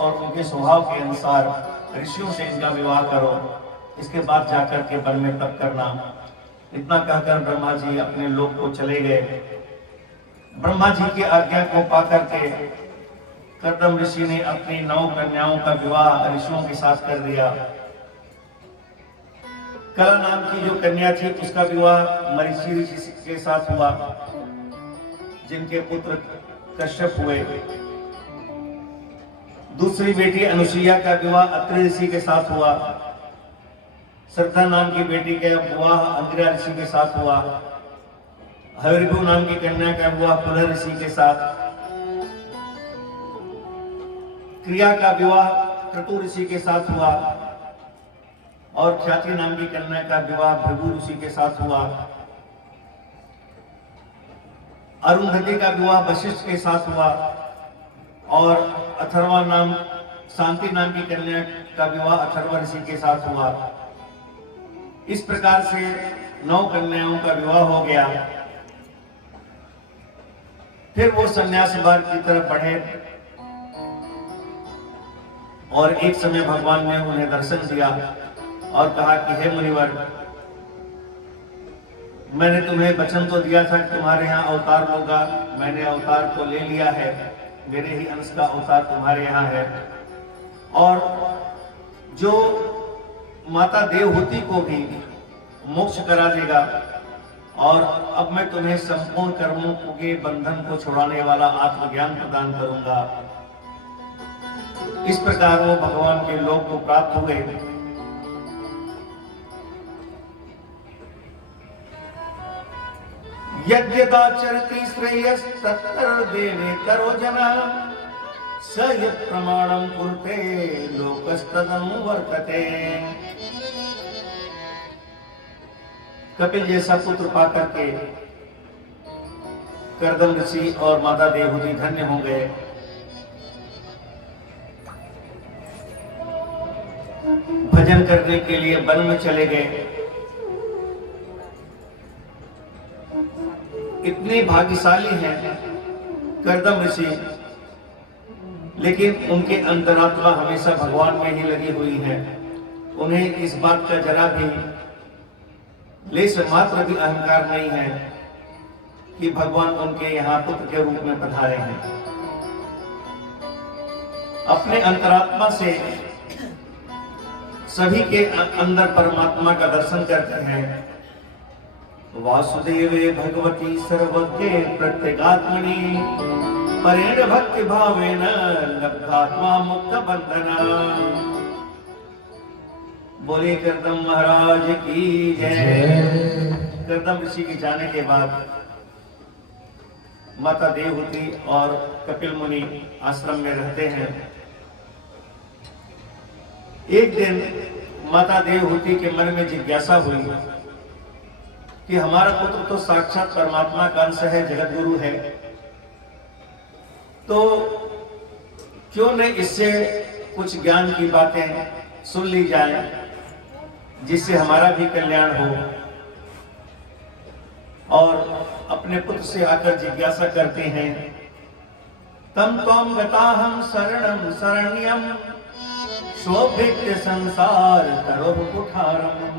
और उनके स्वभाव के अनुसार ऋषियों से इनका विवाह करो, इसके बाद जाकर के वन में तप करना। इतना कहकर ब्रह्मा जी अपने लोक को चले गए। ब्रह्मा जी की आज्ञा को पाकर के कर्दम ऋषि ने अपनी 9 कन्याओं का विवाह ऋषियों के साथ कर दिया। कला नाम की जो कन्या थी उसका विवाह मरीचि ऋषि के साथ हुआ, जिनके पुत्र कश्यप हुए। दूसरी बेटी अनुसुईया का विवाह अत्रि ऋषि के साथ हुआ। श्रद्धा नाम की बेटी का विवाह अंगिरा ऋषि के साथ हुआ। हविर्भु नाम की कन्या का विवाह पुलह ऋषि के साथ। क्रिया का विवाह क्रतु ऋषि के साथ हुआ और ख्याति नाम की कन्या का विवाह भृगु ऋषि के साथ हुआ। अरुंधति का विवाह वशिष्ठ के साथ हुआ और अथर्वा नाम शांति नाम की कन्या का विवाह अथर्व ऋषि के साथ हुआ। इस प्रकार से 9 कन्याओं का विवाह हो गया। फिर वो संन्यास मार्ग की तरफ बढ़े और एक समय भगवान ने उन्हें दर्शन दिया और कहा कि हे मुनिवर, मैंने तुम्हें वचन तो दिया था कि तुम्हारे यहाँ अवतार होगा, मैंने अवतार को ले लिया है, मेरे ही अंश का अवतार तुम्हारे यहाँ है। और जो माता देवहूति को भी मोक्ष करा देगा और अब मैं तुम्हें संपूर्ण कर्मों के बंधन को छुड़ाने वाला आत्मज्ञान प्रदान करूंगा। इस प्रकार वो भगवान के लोक को प्राप्त हुए। यद्यदाचरति श्रेयस्तत्र देवे करो जना स यत् प्रमाणं कुरुते लोकस्तदनु वर्तते। कपिल जैसा पुत्र पाकर के कर्दम ऋषि और माता देवहूति धन्य हो गए। भजन करने के लिए वन में चले गए। इतने भाग्यशाली हैं कर्दम ऋषि, लेकिन उनके अंतरात्मा हमेशा भगवान में ही लगी हुई है। उन्हें इस बात का जरा भी लेश मात्र भी अहंकार नहीं है कि भगवान उनके यहाँ पुत्र के रूप में पधारे हैं। अपने अंतरात्मा से सभी के अंदर परमात्मा का दर्शन करते हैं। वासुदेवे भगवती सर्वज्ञे प्रत्यगात्मनि परेण भक्ति भावेन लब्धात्मा मुक्त बंधना। बोले कर्दम महाराज की जय। कर्दम ऋषि के जाने के बाद माता देवहूति और कपिल मुनि आश्रम में रहते हैं। एक दिन माता देवहूति के मन में जिज्ञासा हुई कि हमारा पुत्र तो साक्षात परमात्मा का अंश है, जगत गुरु है, तो क्यों न इससे कुछ ज्ञान की बातें सुन ली जाए जिससे हमारा भी कल्याण हो। और अपने पुत्र से आकर जिज्ञासा करते हैं। तम त्वं गताहं शरणं शरण्यं शोभित्य संसार तरोः कुठारम्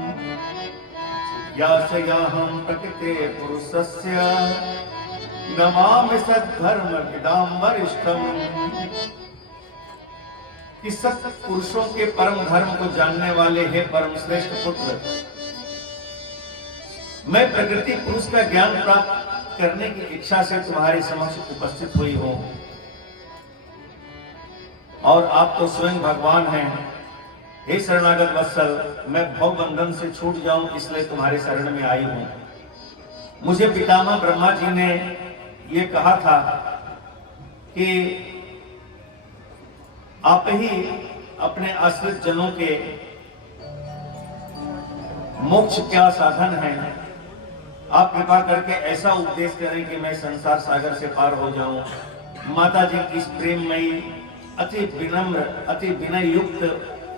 यासयाहं प्रकृते पुरुषस्य नमामि सद्धर्मविदां वरिष्ठम्। कि सब पुरुषों के परम धर्म को जानने वाले हैं परम श्रेष्ठ पुत्र, मैं प्रकृति पुरुष का ज्ञान प्राप्त करने की इच्छा से तुम्हारे समक्ष उपस्थित हुई हूं और आप तो स्वयं भगवान हैं। हे शरणागत वत्सल, मैं भव बंधन से छूट जाऊं इसलिए तुम्हारे शरण में आई हूं। मुझे पितामह ब्रह्मा जी ने ये कहा था कि आप ही अपने आश्रित जनों के मोक्ष क्या साधन है। आप कृपा करके ऐसा उपदेश करें कि मैं संसार सागर से पार हो जाऊं। माता जी की इस प्रेममयी अति विनम्र अति विनय युक्त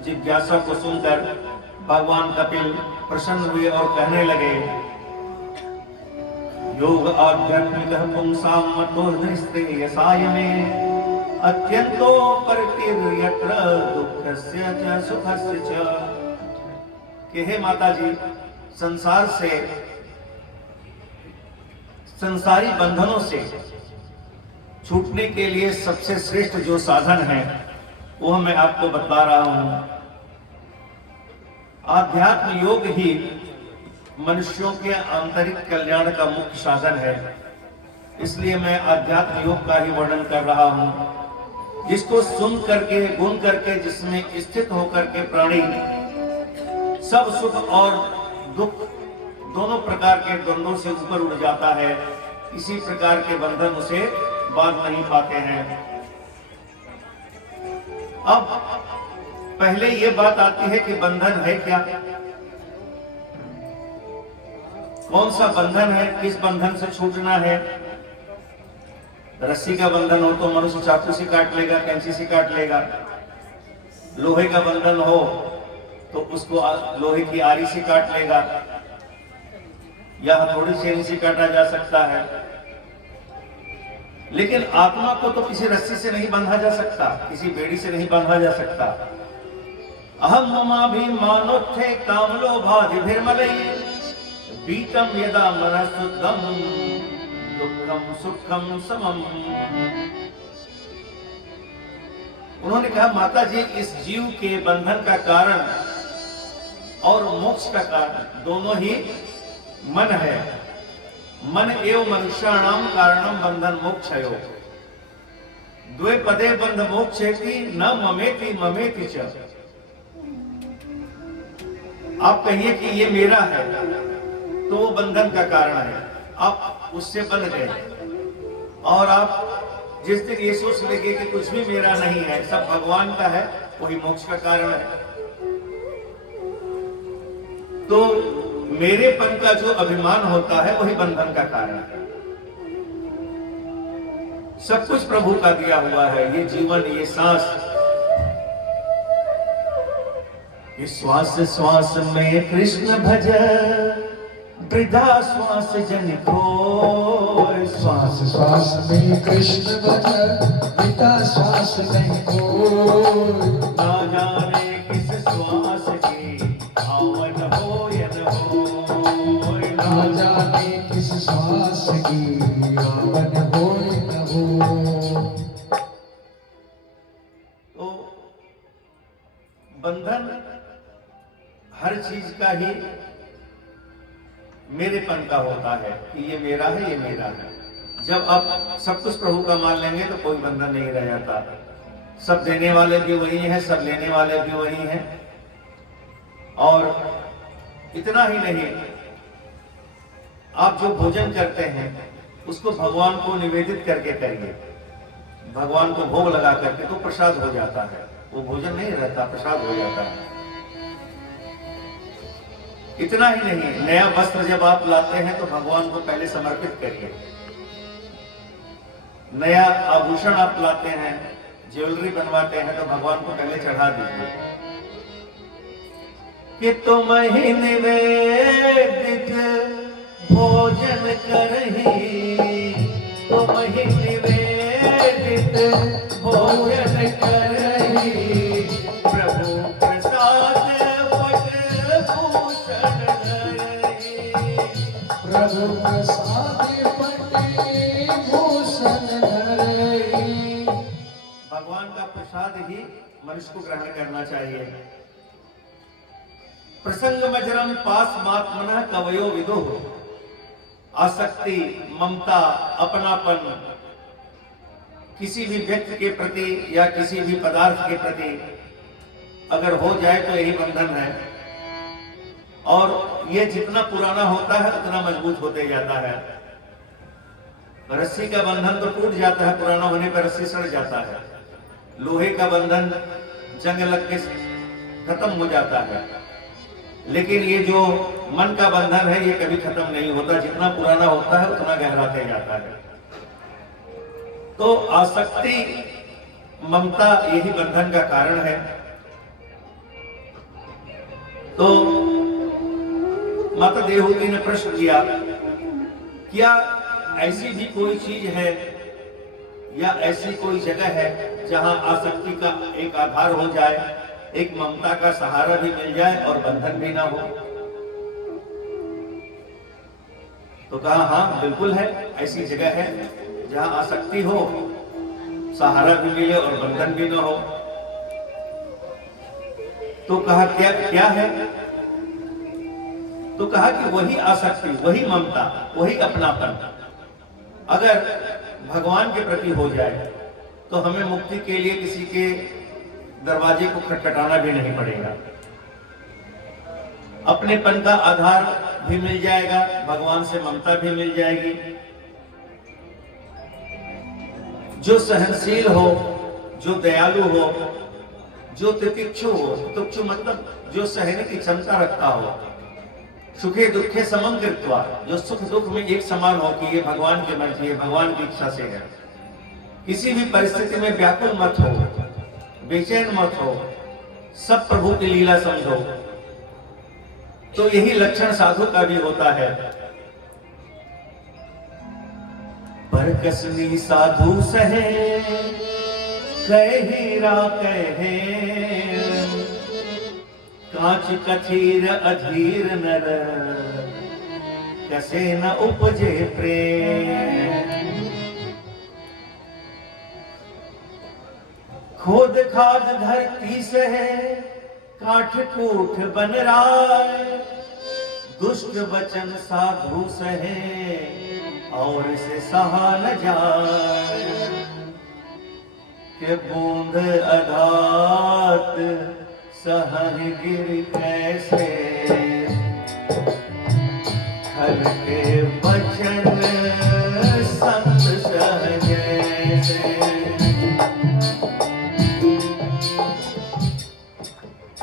जिज्ञासा को सुनकर भगवान कपिल प्रसन्न हुए और कहने लगे, योग आध्यात्मिक पुंसाम मतो श्रेयसाय में अत्यंतो परितीर्यत दुःखस्य च सुखस्य च। कि हे माता जी, संसार से, संसारी बंधनों से छूटने के लिए सबसे श्रेष्ठ जो साधन है वो मैं आपको बता रहा हूं। आध्यात्म योग ही मनुष्यों के आंतरिक कल्याण का मुख्य साधन है। इसलिए मैं आध्यात्म योग का ही वर्णन कर रहा हूं, जिसको सुन करके, गुण करके, जिसमें स्थित होकर के प्राणी सब सुख और दुख दोनों प्रकार के द्वंद्वों से ऊपर उड़ जाता है। इसी प्रकार के बंधन उसे बांध नहीं पाते हैं। अब पहले ये बात आती है कि बंधन है क्या, कौन सा बंधन है, किस बंधन से छूटना है। रस्सी का बंधन हो तो मनुष्य चाकू से काट लेगा, कैंची से काट लेगा। लोहे का बंधन हो तो उसको लोहे की आरी से काट लेगा, या हथौड़ी से से काटा जा सकता है। लेकिन आत्मा को तो किसी रस्सी से नहीं बांधा जा सकता, किसी बेड़ी से नहीं बांधा जा सकता। अहम ममाभिमानोत्थे कामलोभाधिभिर्मलैः बीतम यदा मनसुद्धम दुःखम सुखम समम। उन्होंने कहा, माता जी, इस जीव के बंधन का कारण और मोक्ष का कारण दोनों ही मन है। मन एव मनुष्याणाम कारणम बंधन मोक्षयो द्वे पदे बंध मोक्षेति न ममेति ममेति च। आप कहिए कि ये मेरा है तो वो बंधन का कारण है, आप उससे बंध गए। और आप जिस दिन ये सोच लेंगे कि कुछ भी मेरा नहीं है, सब भगवान का है, वही मोक्ष का कारण है। तो मेरेपन का जो अभिमान होता है वही बंधन का कारण है। सब कुछ प्रभु का दिया हुआ है, ये जीवन, ये सांस, ये श्वास श्वास में कृष्ण भज वृद्धा श्वास जन खोय। श्वास श्वास में कृष्ण भज वृद्धा श्वास नहीं खोय। ना जाने किस श्वास की आवन हो या न हो, ना जाने किस श्वास की आवन हो या न हो। तो बंधन हर चीज का ही मेरेपन का होता है कि ये मेरा है, ये मेरा है। जब आप सब कुछ प्रभु का मान लेंगे तो कोई बंधन नहीं रह जाता। सब देने वाले भी वही हैं, सब लेने वाले भी वही हैं। और इतना ही नहीं, आप जो भोजन करते हैं उसको भगवान को निवेदित करके करिए, भगवान को भोग लगा करके, तो प्रसाद हो जाता है। वो भोजन नहीं रहता, प्रसाद हो जाता है। इतना ही नहीं, नया वस्त्र जब आप लाते हैं तो भगवान को पहले समर्पित करिए। नया आभूषण आप लाते हैं, ज्वेलरी बनवाते हैं, तो भगवान को पहले चढ़ा दीजिए कि तुम ही निवेदित भोजन करही, तुम ही निवेदित भोजन करही, प्रभु प्रसाद पट भूषण धरही। प्रभु प्रसाद पटे भूषण धरही। भगवान का प्रसाद ही मनुष्य को ग्रहण करना चाहिए। प्रसंग मजरम पासमात्मनः कवयो विदुः। आसक्ति, ममता, अपनापन किसी भी व्यक्ति के प्रति या किसी भी पदार्थ के प्रति अगर हो जाए तो यही बंधन है। और ये जितना पुराना होता है उतना मजबूत होते जाता है। रस्सी का बंधन तो टूट जाता है, पुराना होने पर रस्सी सड़ जाता है। लोहे का बंधन जंग लग के खत्म हो जाता है। लेकिन ये जो मन का बंधन है ये कभी खत्म नहीं होता, जितना पुराना होता है उतना गहराते जाता है। तो आसक्ति, ममता यही बंधन का कारण है। तो माता देवहूति ने प्रश्न किया, क्या ऐसी भी कोई चीज है या ऐसी कोई जगह है जहां आसक्ति का एक आधार हो जाए, एक ममता का सहारा भी मिल जाए और बंधन भी ना हो? तो कहा हाँ बिल्कुल है, ऐसी जगह है जहां आसक्ति हो, सहारा भी मिले और बंधन भी ना हो। तो कहा क्या क्या है? तो कहा कि वही आसक्ति, वही ममता, वही अपनापन अगर भगवान के प्रति हो जाए तो हमें मुक्ति के लिए किसी के दरवाजे को खटखटाना भी नहीं पड़ेगा। अपनेपन का आधार भी मिल जाएगा, भगवान से ममता भी मिल जाएगी। जो सहनशील हो, जो दयालु हो, जो तितिक्षु हो, तितिक्षु मतलब जो सहने की क्षमता रखता हो, सुखे दुखे समम कृत्वा, जो सुख दुख में एक समान हो कि ये भगवान की मर्जी है, भगवान की इच्छा से है, किसी भी परिस्थिति में व्याकुल मत हो, बेचैन मत हो, सब प्रभु की लीला समझो। तो यही लक्षण साधु का भी होता है। पर कसनी साधु सहे कहीरा कहे, कांच कथीर अधीर नर, कसे न उपजे प्रेम। खोद खाद धरती से काठ कूठ बन राय, दुष्ट वचन साधु सहे और से सहा न जाए। के बूंद अधात सहन गिर कैसे, हर के वचन संत सहजे से।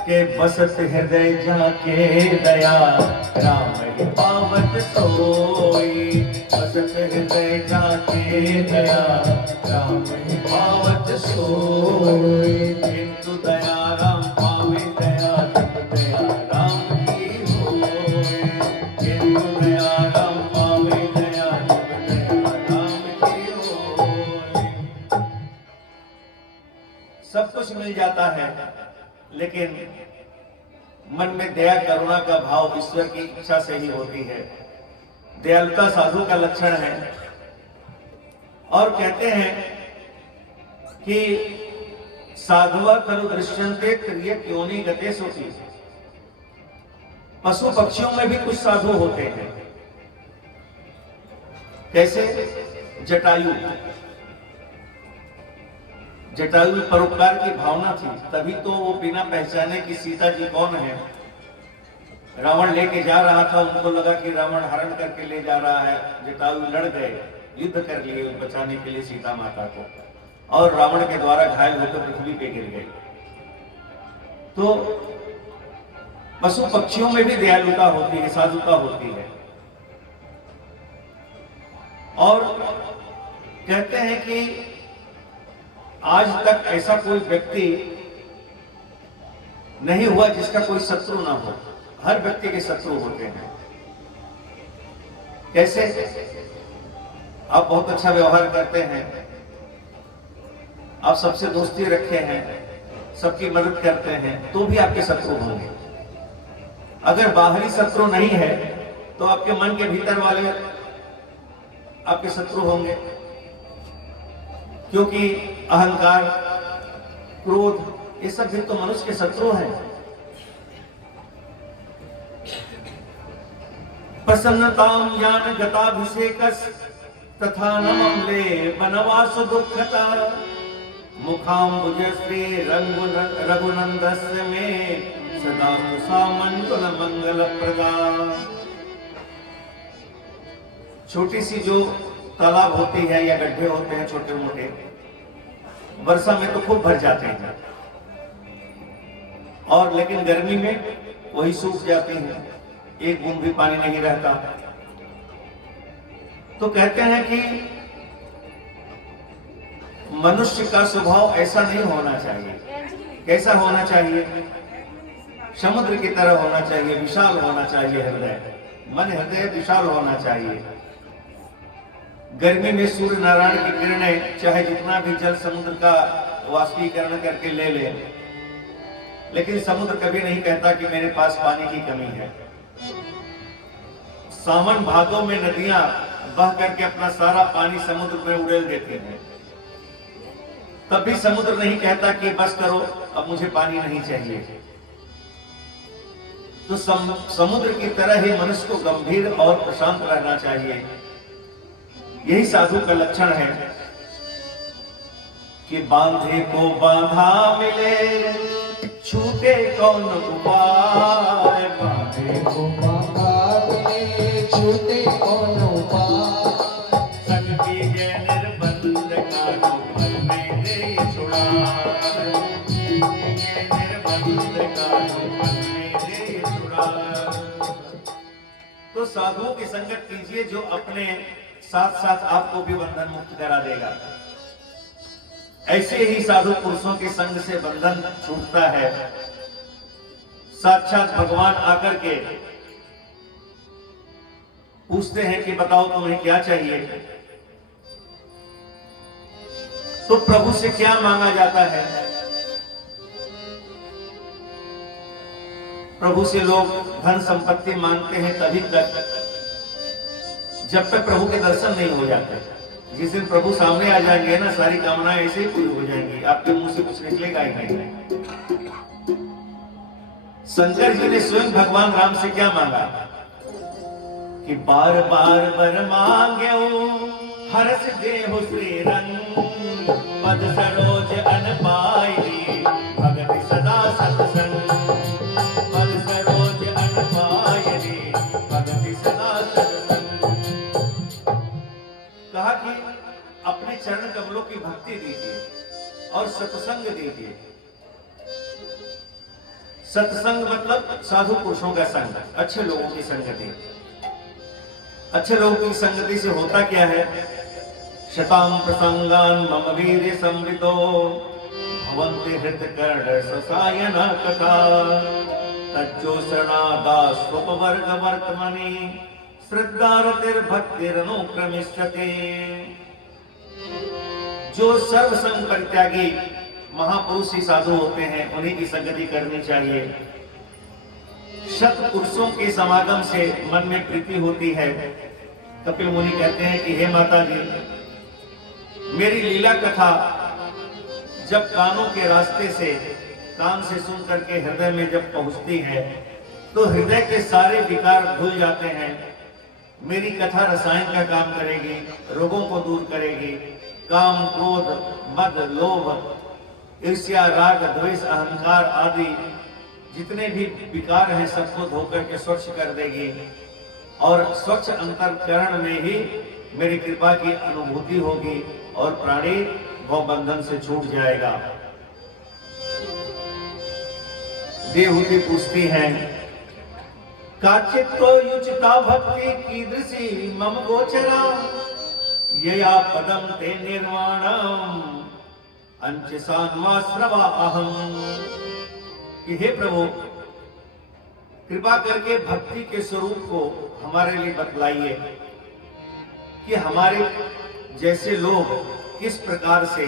के बसत हृदय जाके दया, राम ही पावत सोई। बसत हृदय जाके दया, राम ही पावत सोई। किंतु दया राम पावे दया, जब दया राम की होए। किंतु दया राम पावे दया, जब दया राम की होए। सब कुछ मिल जाता है, लेकिन मन में दया करुणा का भाव ईश्वर की इच्छा से ही होती है। दयालुता साधु का लक्षण है। और कहते हैं कि साधुआ खलु दृश्यन्ते त्रियक्योनि गतेषु की। पशु पक्षियों में भी कुछ साधु होते हैं। कैसे? जटायु, जटायु में परोपकार की भावना थी, तभी तो वो बिना पहचाने कि सीता जी कौन है, रावण लेके जा रहा था, उनको लगा कि रावण हरण करके ले जा रहा है। जटायु लड़ गए, युद्ध कर लिए बचाने के लिए सीता माता को, और रावण के द्वारा घायल होकर पृथ्वी पे गिर गए। तो पशु पक्षियों में भी दयालुता होती है, साधुता होती है। और कहते हैं कि आज तक ऐसा कोई व्यक्ति नहीं हुआ जिसका कोई शत्रु ना हो। हर व्यक्ति के शत्रु होते हैं। कैसे? आप बहुत अच्छा व्यवहार करते हैं, आप सबसे दोस्ती रखे हैं, सबकी मदद करते हैं, तो भी आपके शत्रु होंगे। अगर बाहरी शत्रु नहीं है तो आपके मन के भीतर वाले आपके शत्रु होंगे, क्योंकि अहंकार, क्रोध, ये सब भी तो मनुष्य के शत्रु हैं। प्रसन्नताम ज्ञान गताभिषेकस तथा नमले वनवास दुःखता, मुखाम्बुज श्री रघुनंदस्य में सदा सामंगल मंगल प्रदा। छोटी सी जो तालाब होती है या गड्ढे होते हैं छोटे मोटे, वर्षा में तो खूब भर जाते हैं, और लेकिन गर्मी में वही सूख जाते हैं, एक बूंद भी पानी नहीं रहता। तो कहते हैं कि मनुष्य का स्वभाव ऐसा नहीं होना चाहिए। कैसा होना चाहिए? समुद्र की तरह होना चाहिए, विशाल होना चाहिए हृदय, मन हृदय विशाल होना चाहिए। गर्मी में सूर्य नारायण की किरणें चाहे जितना भी जल समुद्र का वाष्पीकरण करके ले ले, लेकिन समुद्र कभी नहीं कहता कि मेरे पास पानी की कमी है। सावन भादों में नदियां बह करके अपना सारा पानी समुद्र में उड़ेल देते हैं, तब भी समुद्र नहीं कहता कि बस करो, अब मुझे पानी नहीं चाहिए। तो समुद्र की तरह ही मनुष्य को गंभीर और प्रशांत रहना चाहिए। यही साधु का लक्षण है कि बांधे को बांधा मिले, छूटे कौन उपाय। बांधे को बांधा मिले, छूटे कौन उपाय। सकती जय निर्बंध का मन में दे छुड़ाए, निर्बंध का मन में दे छुड़ाए। तो साधुओं की संगत कीजिए जो अपने साथ साथ आपको भी बंधन मुक्त करा देगा। ऐसे ही साधु पुरुषों के संग से बंधन छूटता है। साक्षात भगवान आकर के पूछते हैं कि बताओ तुम्हें क्या चाहिए। तो प्रभु से क्या मांगा जाता है? प्रभु से लोग धन संपत्ति मांगते हैं तभी तक जब तक प्रभु के दर्शन नहीं हो जाते। जिस दिन प्रभु सामने आ जाएंगे ना, सारी कामनाएं ऐसे ही पूरी हो जाएंगी, आपके मुंह से कुछ निकलेगा ही नहीं। शंकर जी ने स्वयं भगवान राम से क्या मांगा कि बार बार वर मांग्यो हर्ष देहु श्री रंग, पद सरोज अन पाई भगति सदा सत्संग। पद सरोज अन पाई भगति सदा सत्संग। कहा कि अपने चरण कमलों की भक्ति दीजिए और सत्संग दीजिए। सत्संग मतलब साधु पुरुषों का संग, अच्छे लोगों की संगति। अच्छे लोगों की संगति से होता क्या है? शताम प्रसंगान मम वीर्य संवितो भवन्ति हृत कर्ण ससायना कथा। तज्जो शरणादा स्वपवर्ग वर्तमनि श्रद्धारतिर्भक्तिरनुक्रमिष्यते। जो सर्व संग परित्यागी महापुरुष ही साधु होते हैं, उन्हीं की संगति करनी चाहिए। शत पुरुषों के समागम से मन में प्रीति होती है। कपिल मुनि कहते हैं कि हे माता जी, मेरी लीला कथा जब कानों के रास्ते से, कान से सुन करके हृदय में जब पहुंचती है तो हृदय के सारे विकार भूल जाते हैं। मेरी कथा रसायन का काम करेगी, रोगों को दूर करेगी। काम, क्रोध, मद, लोभ, ईर्ष्या, राग, द्वेष, अहंकार आदि जितने भी विकार हैं सबको धोकर के स्वच्छ कर देगी और स्वच्छ अंतःकरण में ही मेरी कृपा की अनुभूति होगी और प्राणी भव बंधन से छूट जाएगा। देवहूति पूछती हैं, काचित तो युचिता भक्ति कीदृशी मम गोचरा, यया पदम ते निर्वाणम अंचसान्वास्रवा अहम। कि हे प्रभु, कृपा करके भक्ति के स्वरूप को हमारे लिए बतलाइए कि हमारे जैसे लोग किस प्रकार से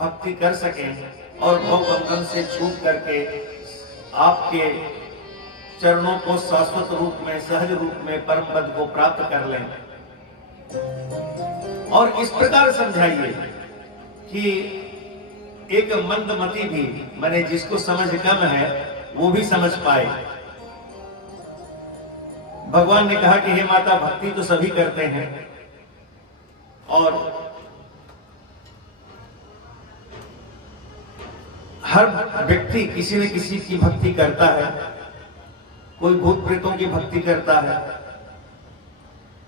भक्ति कर सकें और भव बंधन से छूट करके आपके चरणों को शाश्वत रूप में, सहज रूप में परम पद को प्राप्त कर लें। और इस प्रकार समझाइए कि एक मंदमती भी, माने जिसको समझ कम है, वो भी समझ पाए। भगवान ने कहा कि हे माता, भक्ति तो सभी करते हैं और हर व्यक्ति किसी न किसी की भक्ति करता है। कोई भूत प्रेतों की भक्ति करता है,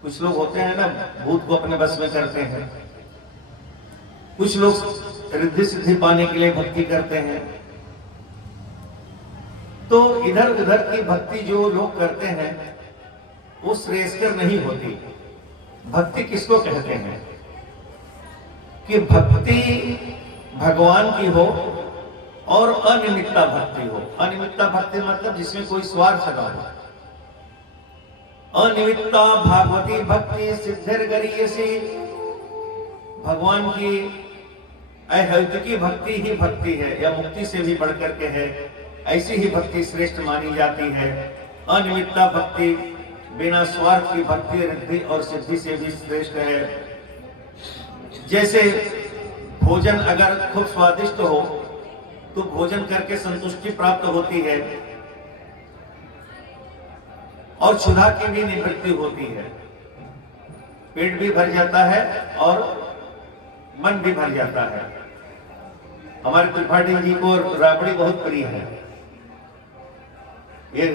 कुछ लोग होते हैं ना भूत को अपने बस में करते हैं, कुछ लोग रिद्धि सिद्धि पाने के लिए भक्ति करते हैं। तो इधर उधर की भक्ति जो लोग करते हैं वो श्रेयस्कर नहीं होती। भक्ति किसको कहते हैं? कि भक्ति भगवान की हो और अनिमित्ता भक्ति हो। अनिमित्ता भक्ति मतलब जिसमें कोई स्वार्थ न हो। अनिमित्ता भागवती भक्ति सिद्धिर्गरीयसी भगवान की अहैतुकी भक्ति ही भक्ति है, या मुक्ति से भी बढ़कर के है। ऐसी ही भक्ति श्रेष्ठ मानी जाती है। अनिमित्ता भक्ति, बिना स्वार्थ की भक्ति रिद्धि और सिद्धि से भी श्रेष्ठ है। जैसे भोजन अगर खूब स्वादिष्ट हो तो भोजन करके संतुष्टि प्राप्त होती है और क्षुधा की भी निवृत्ति होती है। पेट भी भर जाता है और मन भी भर जाता है। हमारे त्रिपाठी जी को राबड़ी बहुत प्रिय है। ये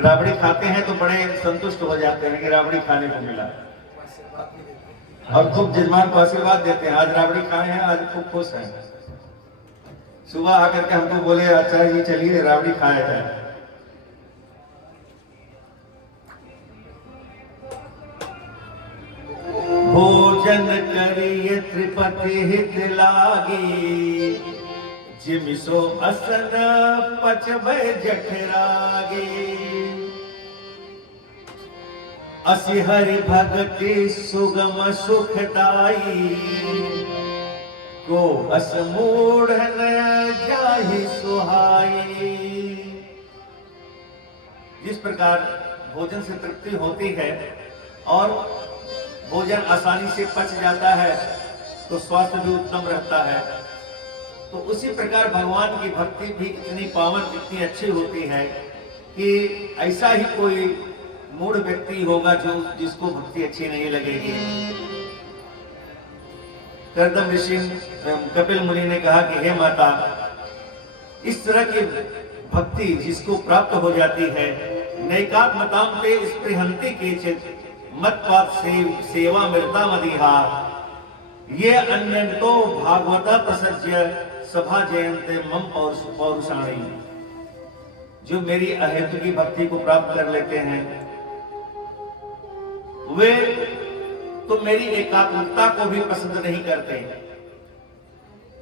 राबड़ी खाते हैं तो बड़े संतुष्ट हो जाते हैं कि राबड़ी खाने को मिला, और खूब जजमान को आशीर्वाद देते हैं, आज राबड़ी खाए हैं, आज खूब खुश हैं। सुबह आकर के हमको बोले आचार्य जी चलिए राबड़ी खाया जाए। भोजन करिए त्रिपति हित लागी, जिमिसो असन पचबै जठरागी। असि हरि भगति सुगम सुखदाई, को अस मूढ़ न जाहि सुहाई। जिस प्रकार भोजन से तृप्ति होती है और भोजन आसानी से पच जाता है तो स्वास्थ्य भी उत्तम रहता है, तो उसी प्रकार भगवान की भक्ति भी इतनी पावन, इतनी अच्छी होती है कि ऐसा ही कोई मूढ़ व्यक्ति होगा जो जिसको भक्ति अच्छी नहीं लगेगी। कर्दम ऋषि कपिल मुनि ने कहा कि हे माता, इस तरह की भक्ति जिसको प्राप्त हो जाती है, नैकात्मताम ते स्पृहंति केचित् मत्पात सेवा मृता मदीहा, ये अन्य तो भागवता प्रसज्य सभा जयंते मम पौरुषाणी। जो मेरी अहेतु की भक्ति को प्राप्त कर लेते हैं वे तो मेरी एकात्मता को भी पसंद नहीं करते,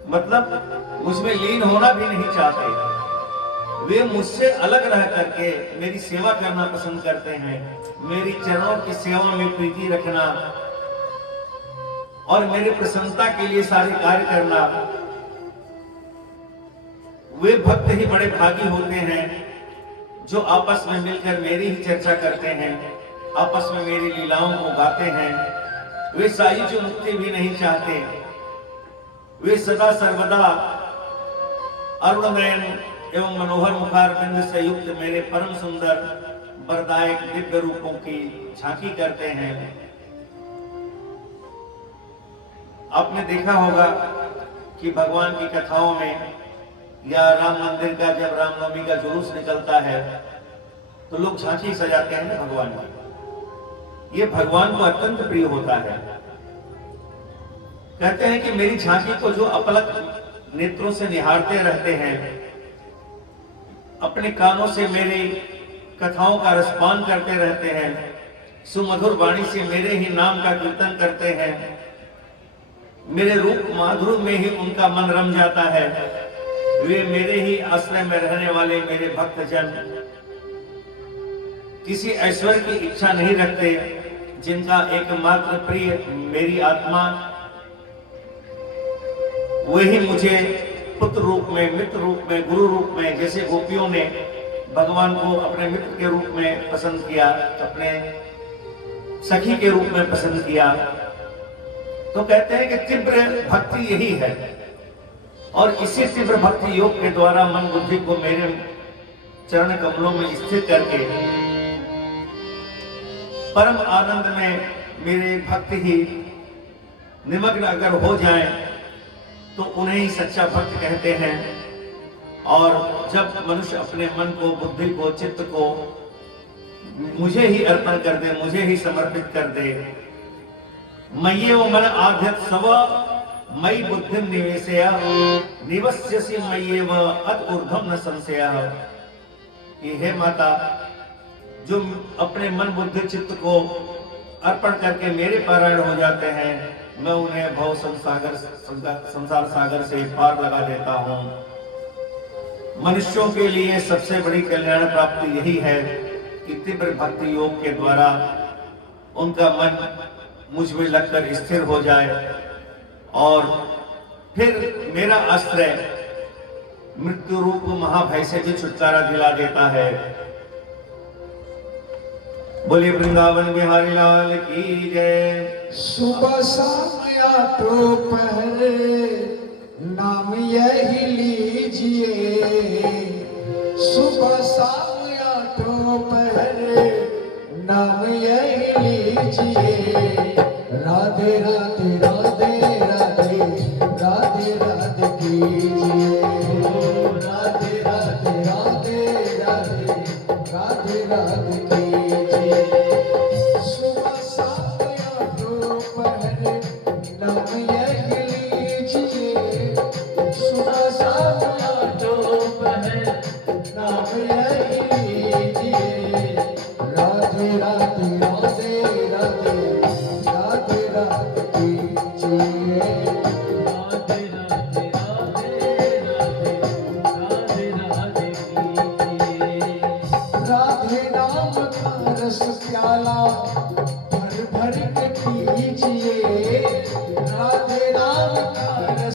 मतलब मुझमें लीन होना भी नहीं चाहते। वे मुझसे अलग रह करके मेरी सेवा करना पसंद करते हैं, मेरी चरणों की सेवा में प्रीति रखना और मेरी प्रसन्नता के लिए सारे कार्य करना। वे भक्त ही बड़े भागी होते हैं जो आपस में मिलकर मेरी ही चर्चा करते हैं, आपस में मेरी लीलाओं को गाते हैं। वे सायुज मुक्ति भी नहीं चाहते, वे सदा सर्वदा अरुण नयन एवं मनोहर मुखारविंद से युक्त मेरे परम सुंदर वरदायक दिव्य रूपों की झांकी करते हैं। आपने देखा होगा कि भगवान की कथाओं में या राम मंदिर का जब रामनवमी का जुलूस निकलता है तो लोग झांकी सजाते हैं ना भगवान की। ये भगवान को अत्यंत प्रिय होता है। कहते हैं कि मेरी झांकी को जो अपलक नेत्रों से निहारते रहते हैं, अपने कानों से मेरी कथाओं का रसपान करते रहते हैं, सुमधुर वाणी से मेरे ही नाम का कीर्तन करते हैं, मेरे रूप माधुर्य में ही उनका मन रम जाता है, वे मेरे ही आश्रय में रहने वाले मेरे भक्तजन किसी ऐश्वर्य की इच्छा नहीं रखते, जिनका एकमात्र प्रिय मेरी आत्मा, वही मुझे पुत्र रूप में, मित्र रूप में, गुरु रूप में, जैसे गोपियों ने भगवान को अपने मित्र के रूप में पसंद किया, अपने सखी के रूप में पसंद किया। तो कहते हैं कि तीव्र भक्ति यही है, और इसी तीव्र भक्ति योग के द्वारा मन बुद्धि को मेरे चरण कमलों में स्थिर करके परम आनंद में मेरे भक्त ही निमग्न अगर हो जाएं तो उन्हें ही सच्चा भक्त कहते हैं। और जब मनुष्य अपने मन को, बुद्धि को, चित्त को मुझे ही अर्पण कर दे, मुझे ही समर्पित कर दे, मय्येव मन आध्यत् सव मयि बुद्धिं निवेशय निवस्यसि मय्येव अत ऊर्ध्वं न संशयः। ये हे माता, जो अपने मन बुद्धि चित्त को अर्पण करके मेरे पारायण हो जाते हैं, मैं उन्हें भव संसार सागर से पार लगा देता हूँ। मनुष्यों के लिए सबसे बड़ी कल्याण प्राप्ति यही है कि तीव्र भक्ति योग के द्वारा उनका मन मुझ में लगकर स्थिर हो जाए और फिर मेरा अस्त्र मृत्यु रूप महाभय से भी छुटकारा दिला देता है। बोलिए वृंदावन बिहारी लाल की जय। सुबह शाम या दोपहर नाम यही लीजिए, सुबह शाम या दोपहर नाम यही लीजिए। राधे राधे राधे राधे राधे राधे कीजिए, राधे राधे राधे राधे राधे राधे कीजिए। सुबह शाम या दोपहर नाम यही लीजिए, सुबह शाम या दोपहर नाम यही लीजिए। राधे राधे राधे राधे राधे राधे कीजिए, राधे राधे राधे राधे राधे राधे कीजिए। राधे नाम का रस प्याला भर भर के पीजिए,